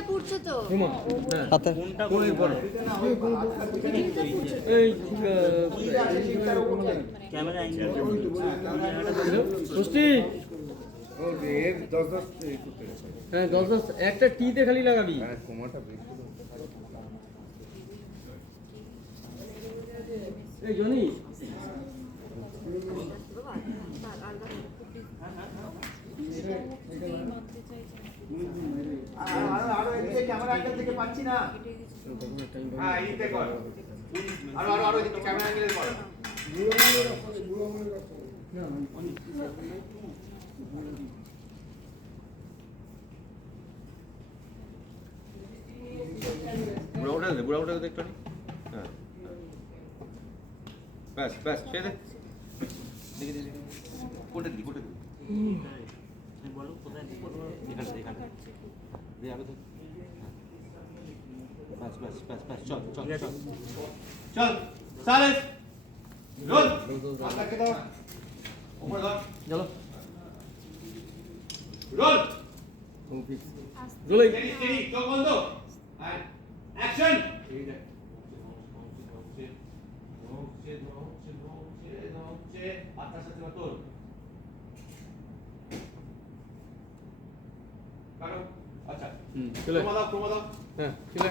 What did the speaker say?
মাথায় পুড়ছে তো হ্যাঁ হাতে এই ক্যামেরা হ্যাঁ দশ দশ একটা টিতে খালি লাগাবি এই জনি ক্যামেরা অ্যাঙ্গেল থেকে পাচ্ছি না। হ্যাঁ এইতে কর। আরও আরও আরও এদিকে ক্যামেরা অ্যাঙ্গেল কর। বুড়া উঠে বুড়া উঠে দে হ্যাঁ। ব্যাস ব্যাস সে দে। দেখি দেখি কোটে দি কোটে দি বলো কোথায় এখানে এখানে দে। আগে তো ব্যাস ব্যাস ব্যাস চল চল চল চল সালেস রোল মাথাকে দাও উপরে দাও চলো রোল রোলাই স্টেডি স্টেডি চোখ বন্ধ অ্যাকশন আত্মার সাথে তোর আচ্ছা হুম চলে ক্রমা দাও ক্রমা দাও হ্যাঁ চলে